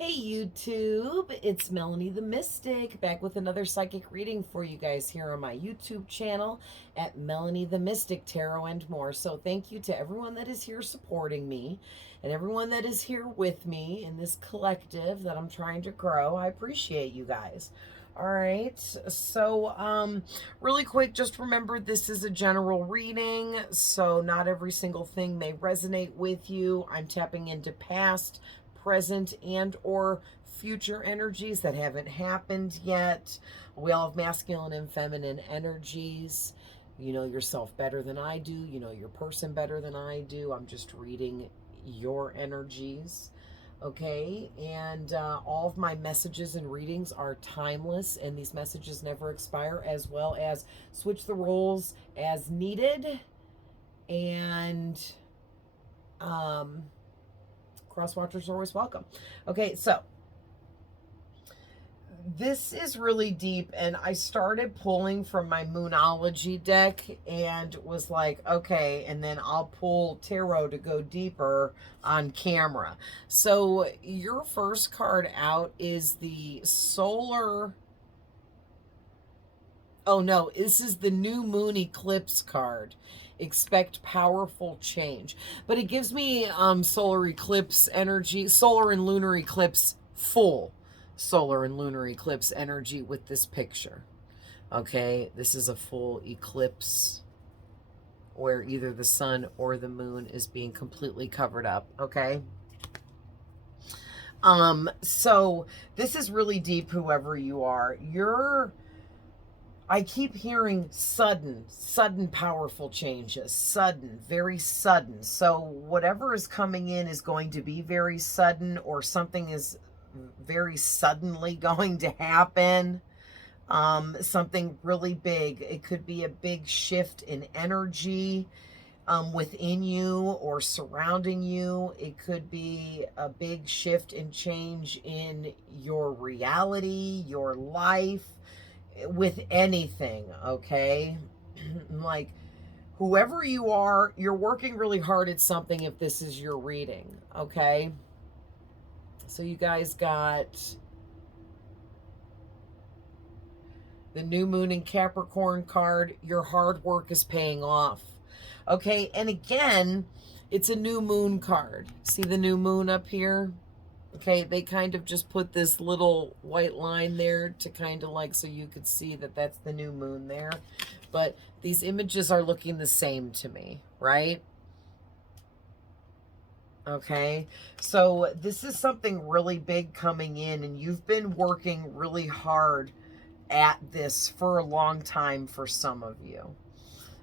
Hey YouTube, it's Melanie the Mystic back with another psychic reading for you guys here on my YouTube channel at Melanie the Mystic Tarot and more. So thank you to everyone that is here supporting me and everyone that is here with me in this collective that I'm trying to grow. I appreciate you guys. All right, so really quick, just remember this is a general reading, so not every single thing may resonate with you. I'm tapping into past, present, and or future energies that haven't happened yet. We all have masculine and feminine energies. You know yourself better than I do. You know your person better than I do. I'm just reading your energies. Okay, and all of my messages and readings are timeless, and these messages never expire, as well as switch the roles as needed. And cross watchers are always welcome. Okay, so this is really deep, and I started pulling from my Moonology deck and was like, okay, and then I'll pull tarot to go deeper on camera. So your first card out is the solar. Oh no, this is the new moon eclipse card. Expect powerful change. But it gives me solar eclipse energy, solar and lunar eclipse, full solar and lunar eclipse energy with this picture. Okay, this is a full eclipse where either the sun or the moon is being completely covered up, okay? So this is really deep, whoever you are. I keep hearing sudden powerful changes, sudden, very sudden. So whatever is coming in is going to be very sudden, or something is very suddenly going to happen. Something really big. It could be a big shift in energy within you or surrounding you. It could be a big shift and change in your reality, your life, with anything, okay? Like, whoever you are, you're working really hard at something if this is your reading, okay? So you guys got the new moon in Capricorn card. Your hard work is paying off. Okay, and again, it's a new moon card. See the new moon up here? Okay, they kind of just put this little white line there to kind of like, so you could see that that's the new moon there. But these images are looking the same to me, right? Okay, so this is something really big coming in, and you've been working really hard at this for a long time for some of you.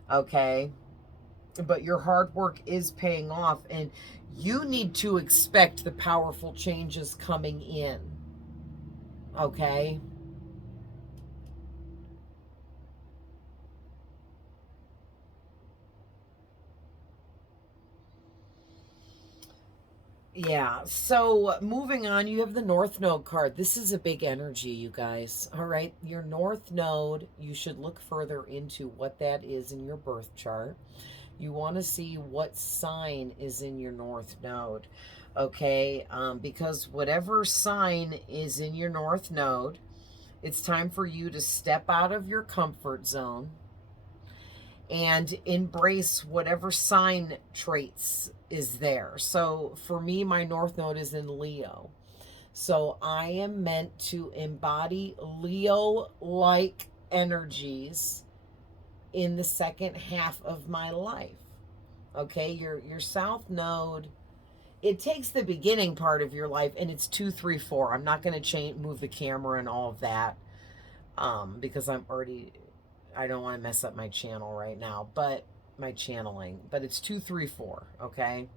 Okay, but your hard work is paying off, and you need to expect the powerful changes coming in. Okay. Yeah, so moving on, you have the North Node card. This is a big energy, you guys. All right, your North Node, you should look further into what that is in your birth chart. You want to see what sign is in your North Node, okay? Because whatever sign is in your North Node, it's time for you to step out of your comfort zone and embrace whatever sign traits is there. So for me, my North Node is in Leo. So I am meant to embody Leo-like energies in the second half of my life. Okay, your South Node, it takes the beginning part of your life, and it's 2, 3, 4. I'm not going to move the camera and all of that because I don't want to mess up my channel right now, but my channeling, but it's 2, 3, 4. Okay,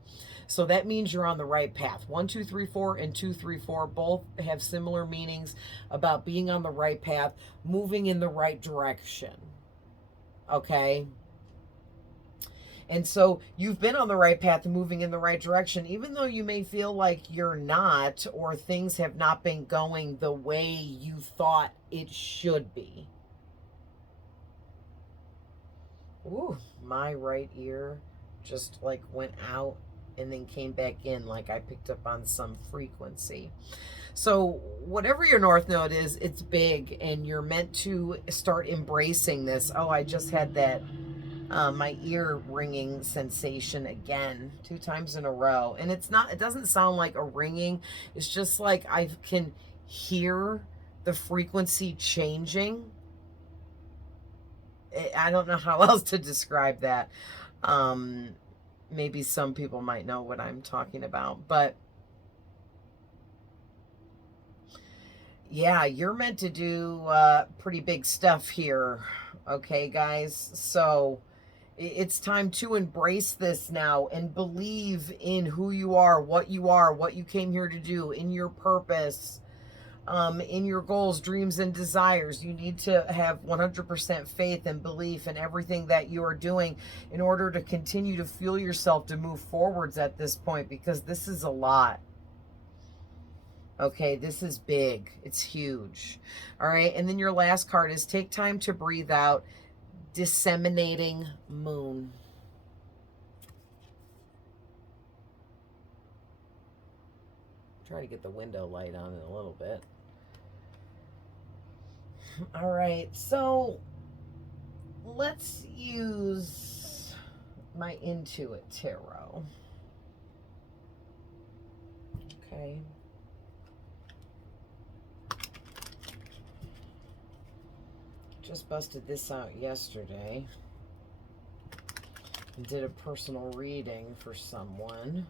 so that means you're on the right path. 1, 2, 3, 4 and 2, 3, 4 both have similar meanings about being on the right path, moving in the right direction. Okay, and so you've been on the right path and moving in the right direction, even though you may feel like you're not, or things have not been going the way you thought it should be. Ooh, my right ear just like went out and then came back in, like I picked up on some frequency. So whatever your North Node is, it's big, and you're meant to start embracing this. Oh, I just had that my ear ringing sensation again 2 times in a row, and it doesn't sound like a ringing. It's just like I can hear the frequency changing. I don't know how else to describe that. Maybe some people might know what I'm talking about, but yeah, you're meant to do pretty big stuff here. Okay, guys. So it's time to embrace this now and believe in who you are, what you came here to do, in your purpose, in your goals, dreams, and desires. You need to have 100% faith and belief in everything that you are doing in order to continue to fuel yourself to move forwards at this point, because this is a lot. Okay, this is big. It's huge. All right, and then your last card is take time to breathe out. Disseminating moon. Try to get the window light on in a little bit. All right, so let's use my Intuit Tarot. Okay. Just busted this out yesterday and did a personal reading for someone,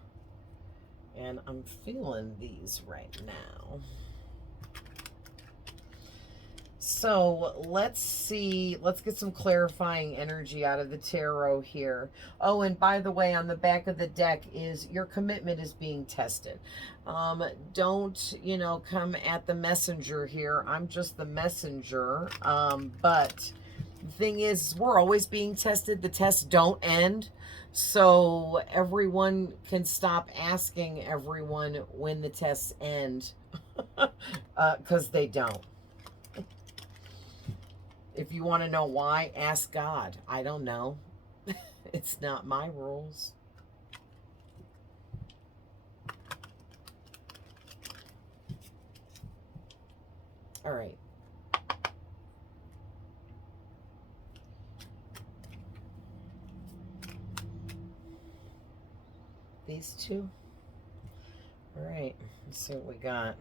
and I'm feeling these right now. So let's see, let's get some clarifying energy out of the tarot here. Oh, and by the way, on the back of the deck is your commitment is being tested. Don't, come at the messenger here. I'm just the messenger. But the thing is, we're always being tested. The tests don't end. So everyone can stop asking everyone when the tests end, because they don't. If you want to know why, ask God. I don't know. It's not my rules. All right. These two. All right. Let's see what we got.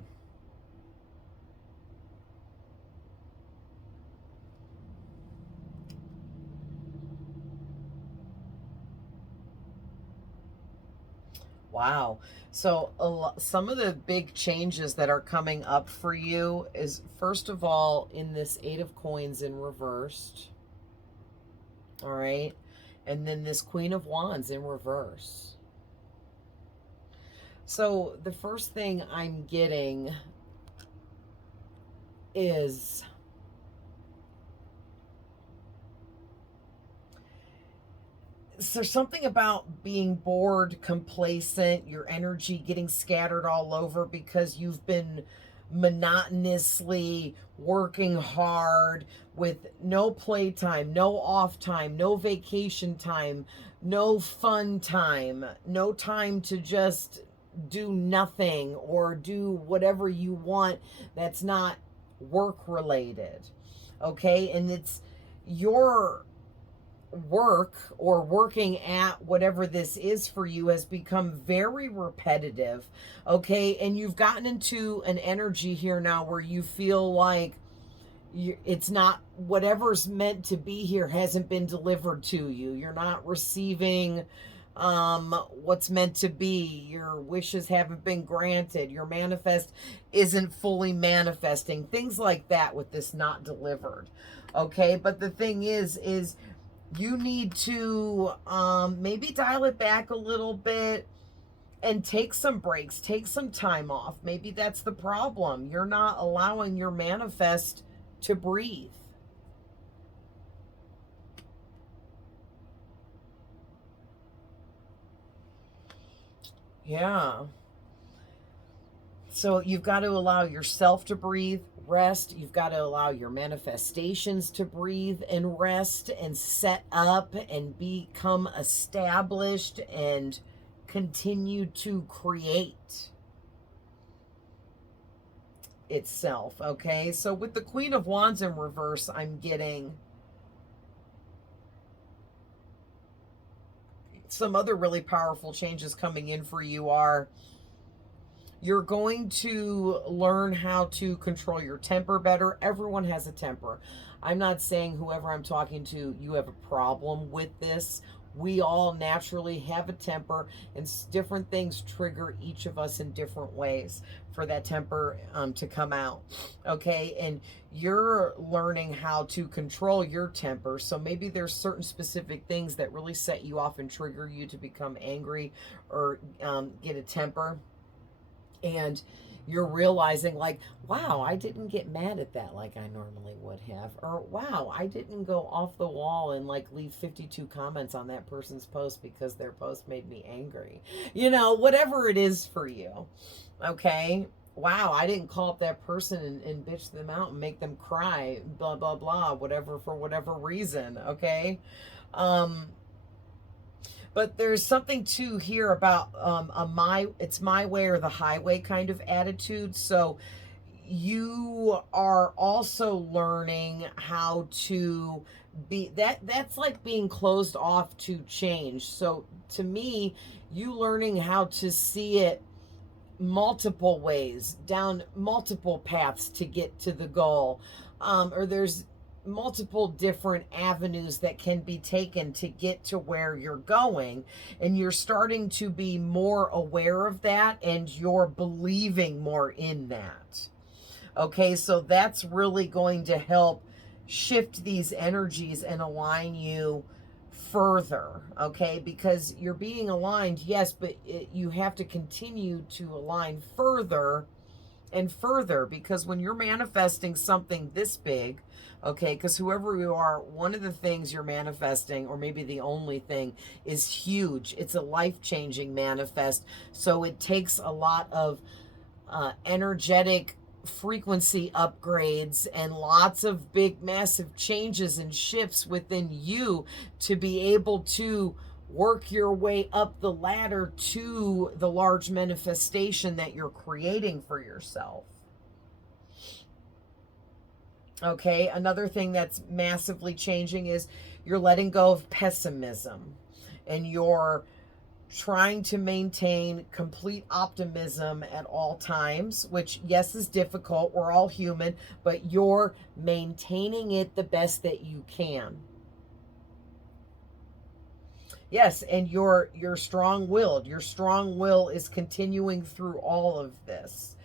Wow. So some of the big changes that are coming up for you is, first of all, in this Eight of Coins in reversed. All right. And then this Queen of Wands in reverse. So the first thing I'm getting is there's something about being bored, complacent, your energy getting scattered all over because you've been monotonously working hard with no playtime, no off time, no vacation time, no fun time, no time to just do nothing or do whatever you want that's not work related. Okay, and it's your work or working at whatever this is for you has become very repetitive. Okay, and you've gotten into an energy here now where you feel like it's not, whatever's meant to be here hasn't been delivered to you. You're not receiving what's meant to be. Your wishes haven't been granted. Your manifest isn't fully manifesting. Things like that with this not delivered. Okay, but the thing is you need to maybe dial it back a little bit and take some breaks, take some time off. Maybe that's the problem. You're not allowing your manifest to breathe. Yeah. So you've got to allow yourself to breathe, rest. You've got to allow your manifestations to breathe and rest and set up and become established and continue to create itself. Okay, so with the Queen of Wands in reverse, I'm getting some other really powerful changes coming in for you are you're going to learn how to control your temper better. Everyone has a temper. I'm not saying whoever I'm talking to, you have a problem with this. We all naturally have a temper, and different things trigger each of us in different ways for that temper to come out. Okay, and you're learning how to control your temper. So maybe there's certain specific things that really set you off and trigger you to become angry or get a temper. And you're realizing, like, wow, I didn't get mad at that like I normally would have. Or, wow, I didn't go off the wall and like leave 52 comments on that person's post because their post made me angry. You know, whatever it is for you. Okay. Wow, I didn't call up that person and bitch them out and make them cry, blah, blah, blah, whatever, for whatever reason. Okay. But there's something too here about it's my way or the highway kind of attitude. So you are also learning how to be that's like being closed off to change. So to me, you learning how to see it multiple ways, down multiple paths to get to the goal. Or there's multiple different avenues that can be taken to get to where you're going, and you're starting to be more aware of that, and you're believing more in that. Okay, so that's really going to help shift these energies and align you further. Okay, because you're being aligned, yes, but you have to continue to align further and further, because when you're manifesting something this big, okay, because whoever you are, one of the things you're manifesting, or maybe the only thing, is huge. It's a life-changing manifest. So it takes a lot of energetic frequency upgrades and lots of big massive changes and shifts within you to be able to work your way up the ladder to the large manifestation that you're creating for yourself. Okay, another thing that's massively changing is you're letting go of pessimism, and you're trying to maintain complete optimism at all times, which, yes, is difficult. We're all human, but you're maintaining it the best that you can. Yes, and you're strong-willed. Your strong will is continuing through all of this.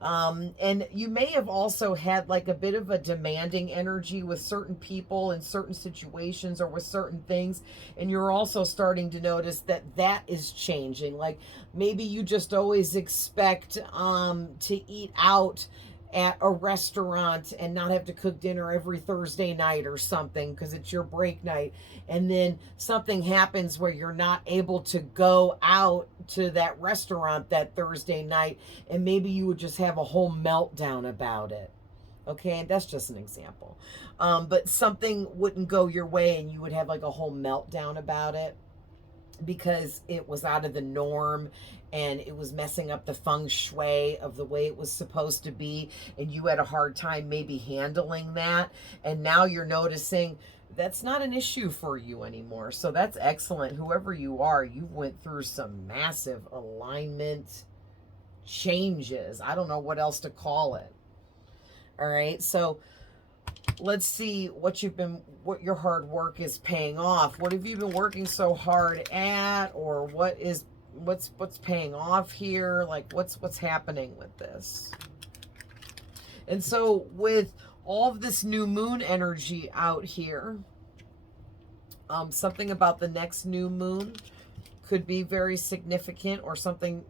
And you may have also had like a bit of a demanding energy with certain people in certain situations or with certain things. And you're also starting to notice that that is changing. Like maybe you just always expect to eat out at a restaurant and not have to cook dinner every Thursday night or something because it's your break night, and then something happens where you're not able to go out to that restaurant that Thursday night, and maybe you would just have a whole meltdown about it. Okay, and that's just an example. But something wouldn't go your way and you would have like a whole meltdown about it because it was out of the norm and it was messing up the feng shui of the way it was supposed to be, and you had a hard time maybe handling that, and now you're noticing that's not an issue for you anymore. So that's excellent. Whoever you are, you went through some massive alignment changes. I don't know what else to call it. All right, so let's see what your hard work is paying off. What have you been working so hard at, or what's paying off here? Like what's happening with this? And so with all of this new moon energy out here, something about the next new moon could be very significant, or something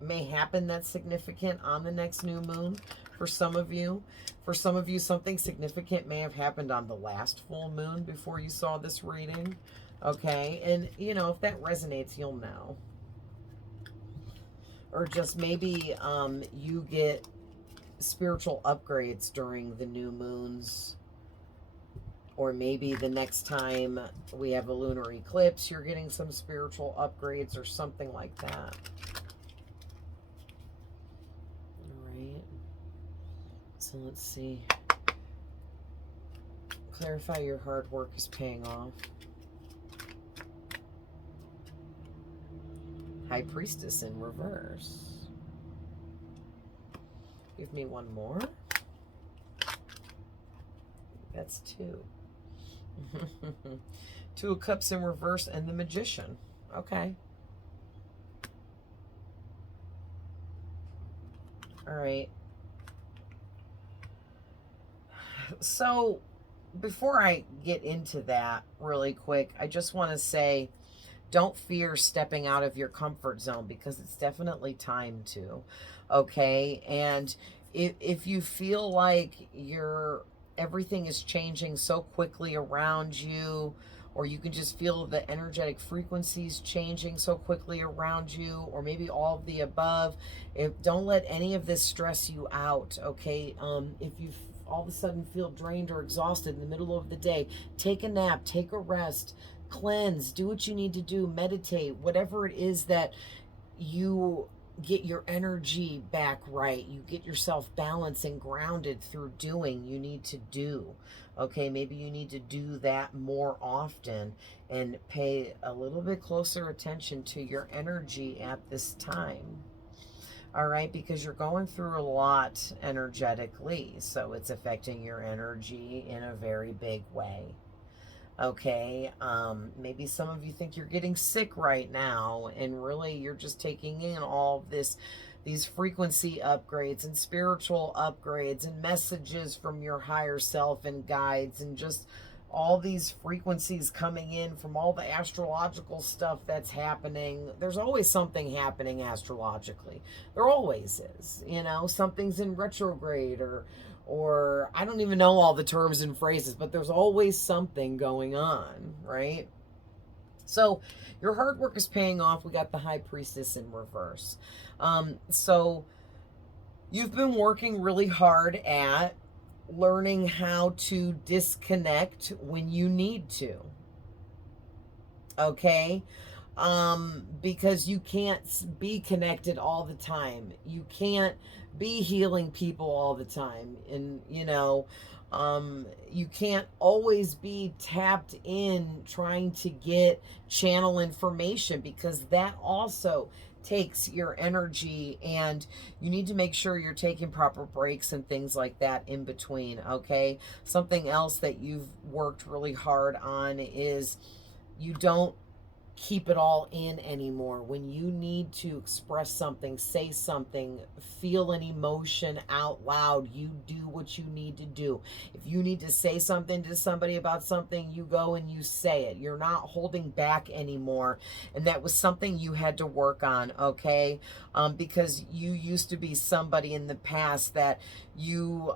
may happen that's significant on the next new moon for some of you. For some of you, something significant may have happened on the last full moon before you saw this reading. Okay, and you know, if that resonates, you'll know. Or just maybe you get spiritual upgrades during the new moons, or maybe the next time we have a lunar eclipse, you're getting some spiritual upgrades or something like that. All right. So let's see. Clarify your hard work is paying off. High Priestess in reverse. Give me one more. That's two. Two of Cups in reverse and the Magician. Okay. All right. So before I get into that really quick, I just want to say, don't fear stepping out of your comfort zone, because it's definitely time to. Okay. And if you feel like everything is changing so quickly around you, or you can just feel the energetic frequencies changing so quickly around you, or maybe all of the above, don't let any of this stress you out. Okay. If you all of a sudden feel drained or exhausted in the middle of the day, take a nap, take a rest, cleanse, do what you need to do, meditate, whatever it is that you get your energy back right, you get yourself balanced and grounded through doing, you need to do. Okay, maybe you need to do that more often and pay a little bit closer attention to your energy at this time. All right, because you're going through a lot energetically, so it's affecting your energy in a very big way. Okay, maybe some of you think you're getting sick right now, and really you're just taking in all of these frequency upgrades and spiritual upgrades and messages from your higher self and guides, and just all these frequencies coming in from all the astrological stuff that's happening. There's always something happening astrologically. There always is. Something's in retrograde, or I don't even know all the terms and phrases, but there's always something going on, right? So your hard work is paying off. We got the High Priestess in reverse. So you've been working really hard at learning how to disconnect when you need to. Okay? Because you can't be connected all the time. You can't be healing people all the time. And, you can't always be tapped in trying to get channel information, because that also takes your energy, and you need to make sure you're taking proper breaks and things like that in between. Okay? Something else that you've worked really hard on is you don't keep it all in anymore. When you need to express something, say something, feel an emotion out loud, you do what you need to do. If you need to say something to somebody about something, you go and you say it. You're not holding back anymore. And that was something you had to work on, okay? Because you used to be somebody in the past that you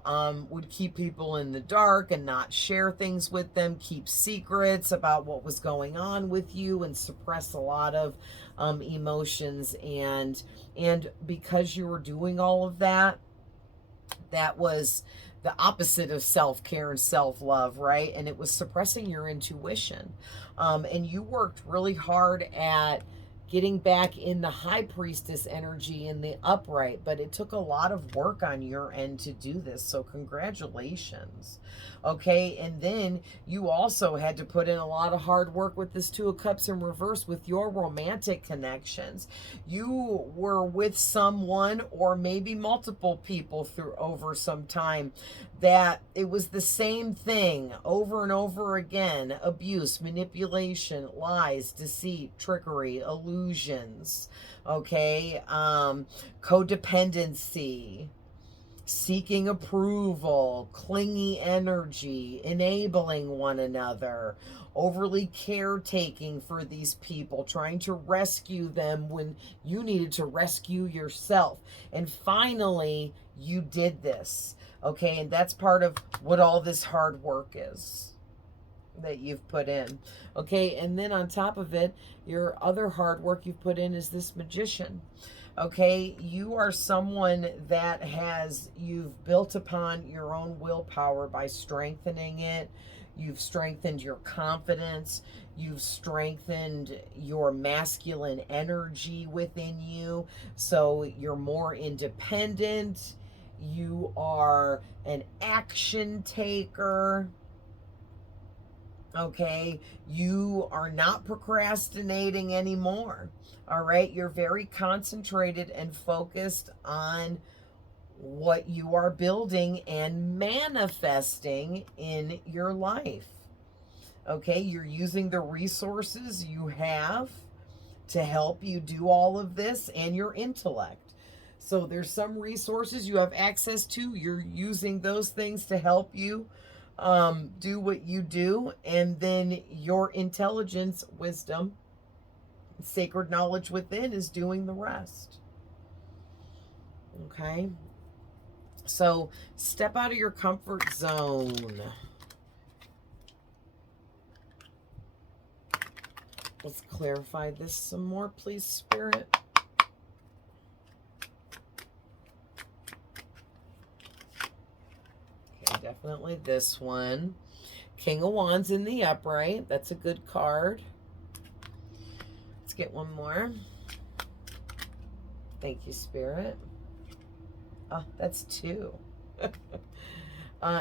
would keep people in the dark and not share things with them, keep secrets about what was going on with you, and suppress a lot of emotions. And because you were doing all of that, that was the opposite of self-care and self-love, right? And it was suppressing your intuition. And you worked really hard at getting back in the High Priestess energy in the upright, but it took a lot of work on your end to do this. So congratulations. Okay, and then you also had to put in a lot of hard work with this Two of Cups in reverse with your romantic connections. You were with someone, or maybe multiple people over some time, that it was the same thing over and over again: abuse, manipulation, lies, deceit, trickery, illusions, okay, codependency, seeking approval, clingy energy, enabling one another, overly caretaking for these people, trying to rescue them when you needed to rescue yourself. And finally, you did this. Okay, and that's part of what all this hard work is that you've put in. Okay, and then on top of it, your other hard work you've put in is this Magician. Okay, you are someone that you've built upon your own willpower by strengthening it. You've strengthened your confidence. You've strengthened your masculine energy within you. So you're more independent. You are an action taker. Okay, you are not procrastinating anymore. All right, you're very concentrated and focused on what you are building and manifesting in your life. Okay, you're using the resources you have to help you do all of this and your intellect. So there's some resources you have access to. You're using those things to help you do what you do. And then your intelligence, wisdom, sacred knowledge within is doing the rest. Okay. So step out of your comfort zone. Let's clarify this some more, please, Spirit. Okay, definitely this one. King of Wands in the upright. That's a good card. Let's get one more. Thank you, Spirit. Oh, that's two.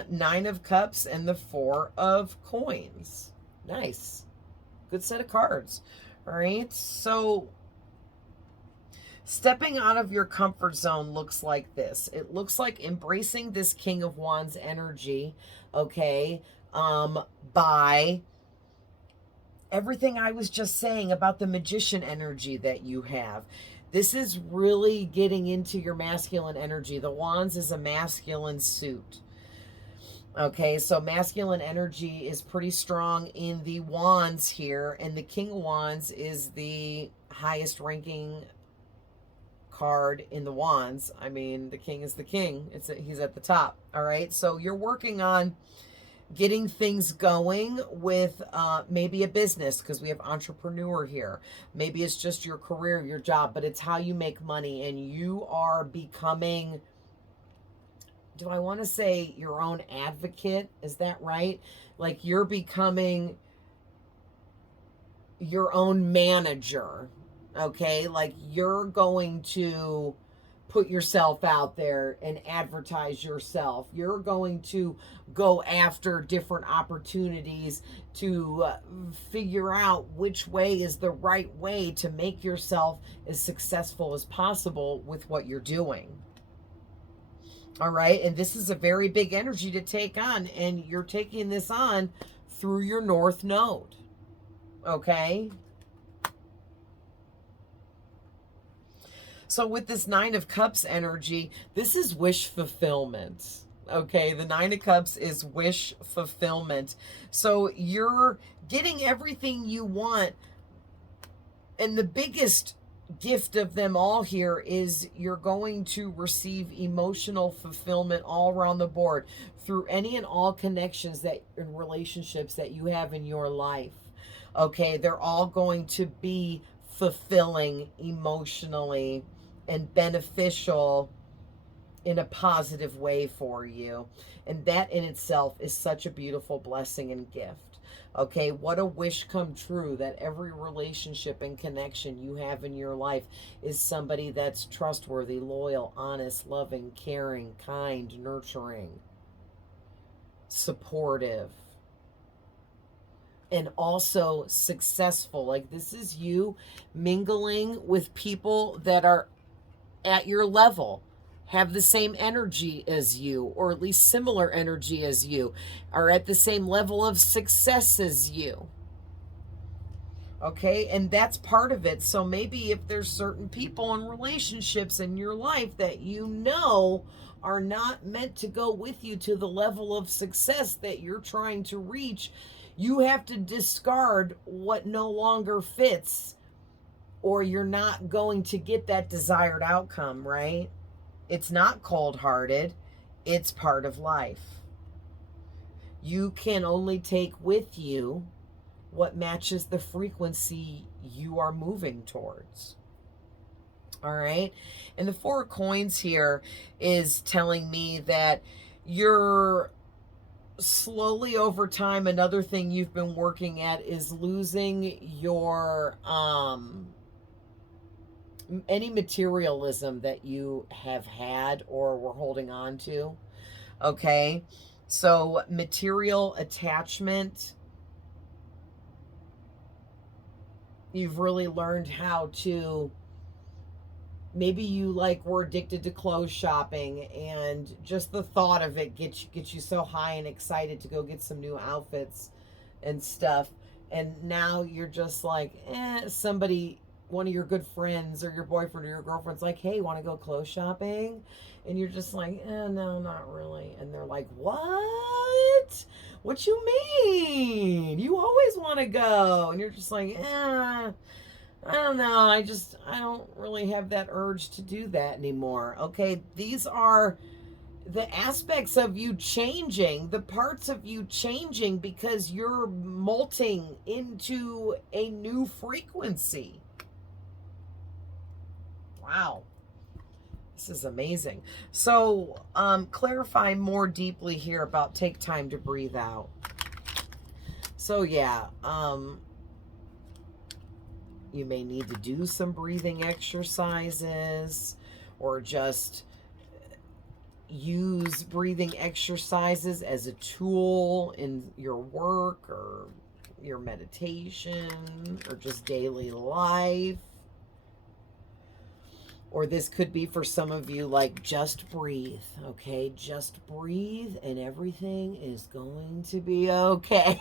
Nine of Cups and the Four of Coins. Nice. Good set of cards. All right. So stepping out of your comfort zone looks like this. It looks like embracing this King of Wands energy, okay, by everything I was just saying about the magician energy that you have. This is really getting into your masculine energy. The Wands is a masculine suit. Okay, so masculine energy is pretty strong in the Wands here, and the King of Wands is the highest ranking card in the Wands. I mean, the king is the king. He's at the top. All right, so you're working on getting things going with maybe a business, because we have entrepreneur here. Maybe it's just your career, your job, but it's how you make money, and you are becoming, do I want to say your own advocate? Is that right? Like you're becoming your own manager, okay? Like you're going to put yourself out there and advertise yourself. You're going to go after different opportunities to figure out which way is the right way to make yourself as successful as possible with what you're doing. All right, and this is a very big energy to take on, and you're taking this on through your North Node. Okay? So with this Nine of Cups energy, this is wish fulfillment. Okay, the Nine of Cups is wish fulfillment. So you're getting everything you want, and the biggest gift of them all here is you're going to receive emotional fulfillment all around the board through any and all connections that and relationships that you have in your life. Okay, they're all going to be fulfilling emotionally and beneficial in a positive way for you. And that in itself is such a beautiful blessing and gift. Okay, what a wish come true that every relationship and connection you have in your life is somebody that's trustworthy, loyal, honest, loving, caring, kind, nurturing, supportive, and also successful. Like this is you mingling with people that are at your level, have the same energy as you, or at least similar energy as you, are at the same level of success as you. Okay, and that's part of it. So maybe if there's certain people and relationships in your life that you know are not meant to go with you to the level of success that you're trying to reach, you have to discard what no longer fits, or you're not going to get that desired outcome, right? It's not cold-hearted. It's part of life. You can only take with you what matches the frequency you are moving towards. All right? And the Four of Coins here is telling me that you're slowly over time, another thing you've been working at is losing your any materialism that you have had or were holding on to. Okay, so material attachment, you've really learned how to, maybe you like were addicted to clothes shopping, and just the thought of it gets you so high and excited to go get some new outfits and stuff. And now you're just like, somebody, one of your good friends or your boyfriend or your girlfriend's like, hey, want to go clothes shopping? And you're just like, no, not really. And they're like, what you mean? You always want to go. And you're just like, I don't know. I don't really have that urge to do that anymore. Okay. These are the aspects of you changing, the parts of you changing because you're molting into a new frequency. Wow. This is amazing. So, clarify more deeply here about take time to breathe out. So, yeah, you may need to do some breathing exercises, or just use breathing exercises as a tool in your work or your meditation or just daily life. Or this could be for some of you like, just breathe, okay? Just breathe and everything is going to be okay.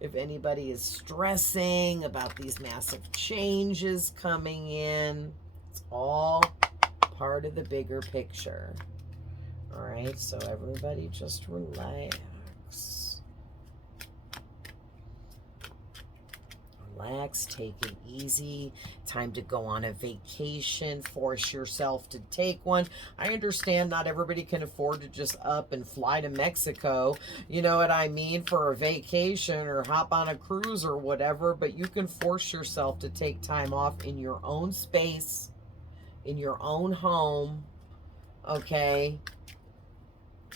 If anybody is stressing about these massive changes coming in, it's all part of the bigger picture. All right, so everybody just relax. Relax, take it easy. Time to go on a vacation. Force yourself to take one. I understand not everybody can afford to just up and fly to Mexico, you know what I mean, for a vacation or hop on a cruise or whatever, but you can force yourself to take time off in your own space, in your own home, okay?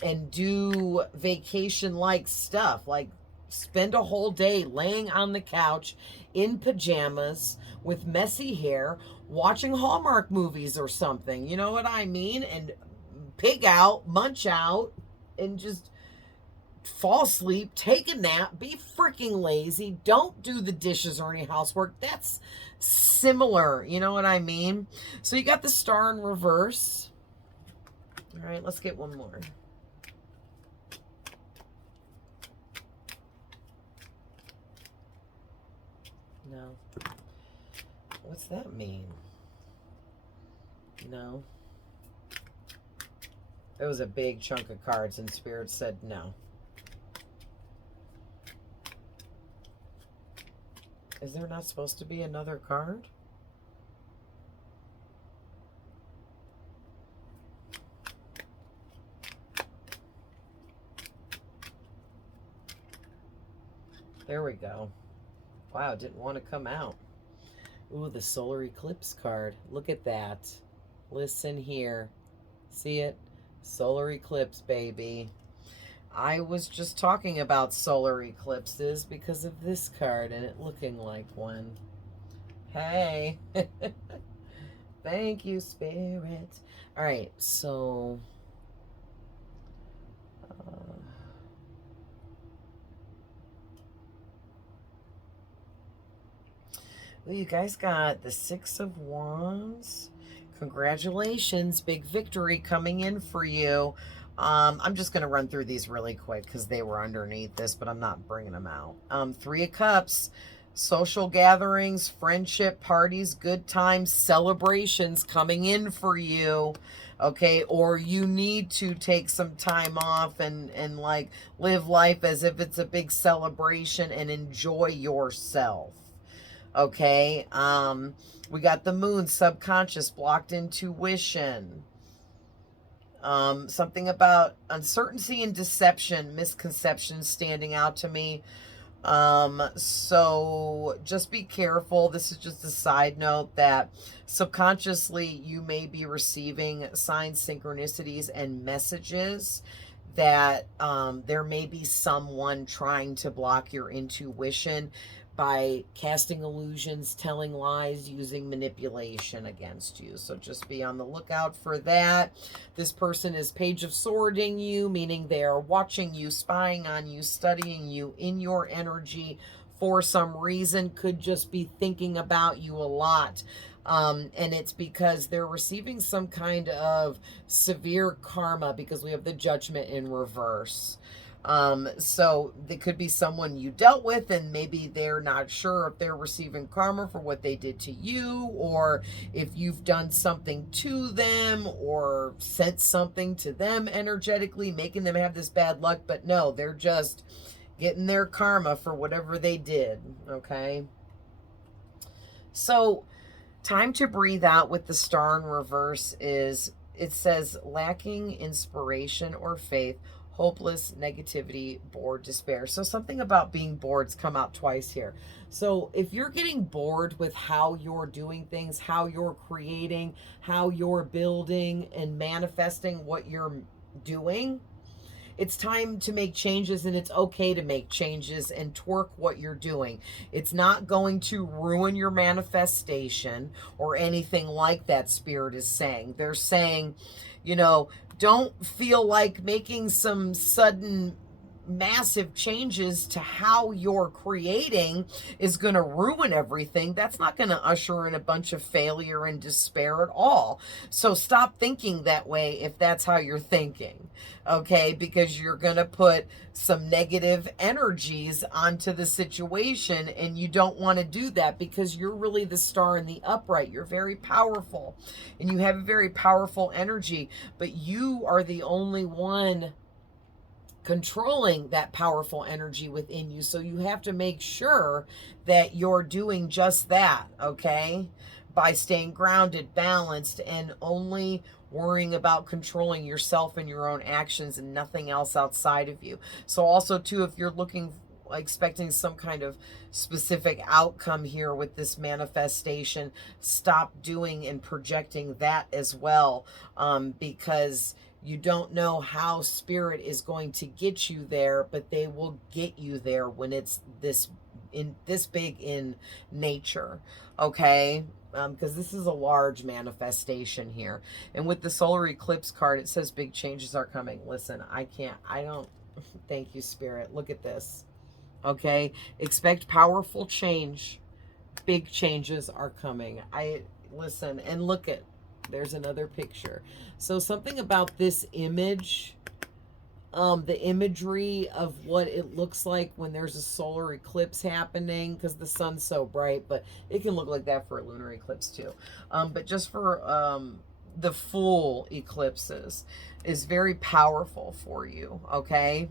And do vacation-like stuff, like spend a whole day laying on the couch in pajamas with messy hair, watching Hallmark movies or something, you know what I mean? And pig out, munch out, and just fall asleep, take a nap, be freaking lazy. Don't do the dishes or any housework. That's similar, you know what I mean? So you got the star in reverse. All right, let's get one more. No. What's that mean? No. There was a big chunk of cards and Spirit said no. Is there not supposed to be another card? There we go. Wow, didn't want to come out. Ooh, the solar eclipse card. Look at that. Listen here. See it? Solar eclipse, baby. I was just talking about solar eclipses because of this card and it looking like one. Hey. Thank you, Spirit. All right, so... well, you guys got the Six of Wands. Congratulations, big victory coming in for you. I'm just going to run through these really quick because they were underneath this, but I'm not bringing them out. Three of Cups, social gatherings, friendship parties, good times, celebrations coming in for you. Okay, or you need to take some time off and like live life as if it's a big celebration and enjoy yourself. Okay, we got the Moon, subconscious, blocked intuition. Something about uncertainty and deception, misconceptions standing out to me. So just be careful. This is just a side note that subconsciously you may be receiving signs, synchronicities, and messages that there may be someone trying to block your intuition by casting illusions, telling lies, using manipulation against you. So just be on the lookout for that. This person is Page of Swording you, meaning they are watching you, spying on you, studying you in your energy for some reason. Could just be thinking about you a lot. And it's because they're receiving some kind of severe karma because we have the Judgment in reverse. So it could be someone you dealt with and maybe they're not sure if they're receiving karma for what they did to you, or if you've done something to them or sent something to them energetically, making them have this bad luck. But no, they're just getting their karma for whatever they did. Okay. So time to breathe out with the star in reverse is, it says, lacking inspiration or faith, hopeless, negativity, bored, despair. So something about being bored's come out twice here. So if you're getting bored with how you're doing things, how you're creating, how you're building and manifesting what you're doing, it's time to make changes, and it's okay to make changes and twerk what you're doing. It's not going to ruin your manifestation or anything like that, Spirit is saying. They're saying, you know, don't feel like making some sudden massive changes to how you're creating is going to ruin everything. That's not going to usher in a bunch of failure and despair at all. So stop thinking that way if that's how you're thinking, okay? Because you're going to put some negative energies onto the situation, and you don't want to do that because you're really the star in the upright. You're very powerful and you have a very powerful energy, but you are the only one controlling that powerful energy within you. So you have to make sure that you're doing just that, okay? By staying grounded, balanced, and only worrying about controlling yourself and your own actions and nothing else outside of you. So also too, if you're looking, expecting some kind of specific outcome here with this manifestation, stop doing and projecting that as well, because you don't know how Spirit is going to get you there, but they will get you there when it's this big in nature, okay? Because this is a large manifestation here. And with the solar eclipse card, it says big changes are coming. Listen, I don't, thank you, Spirit. Look at this, okay? Expect powerful change. Big changes are coming. Listen, and look at, there's another picture. So something about this image, the imagery of what it looks like when there's a solar eclipse happening, because the sun's so bright, but it can look like that for a lunar eclipse too. But just for the full eclipses is very powerful for you, okay?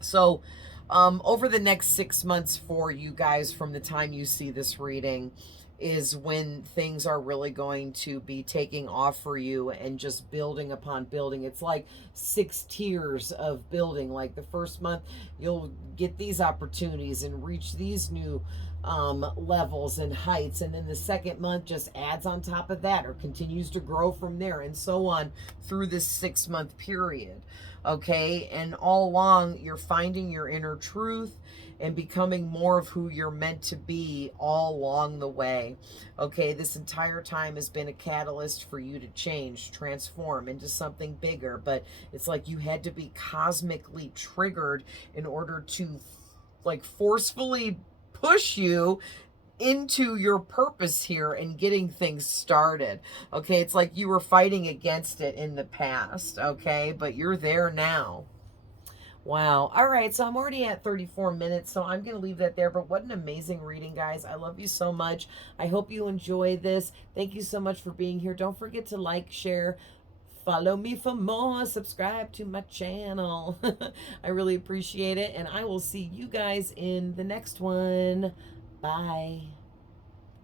So over the next 6 months for you guys from the time you see this reading is when things are really going to be taking off for you and just building upon building. It's like 6 tiers of building. Like the first month, you'll get these opportunities and reach these new levels and heights, and then the second month just adds on top of that or continues to grow from there, and so on through this 6-month period, okay? And all along you're finding your inner truth and becoming more of who you're meant to be all along the way, okay? This entire time has been a catalyst for you to change, transform into something bigger, but it's like you had to be cosmically triggered in order to like forcefully push you into your purpose here and getting things started, okay? It's like you were fighting against it in the past, okay? But you're there now. Wow. All right. So I'm already at 34 minutes, so I'm going to leave that there. But what an amazing reading, guys. I love you so much. I hope you enjoy this. Thank you so much for being here. Don't forget to like, share, follow me for more, subscribe to my channel. I really appreciate it. And I will see you guys in the next one. Bye.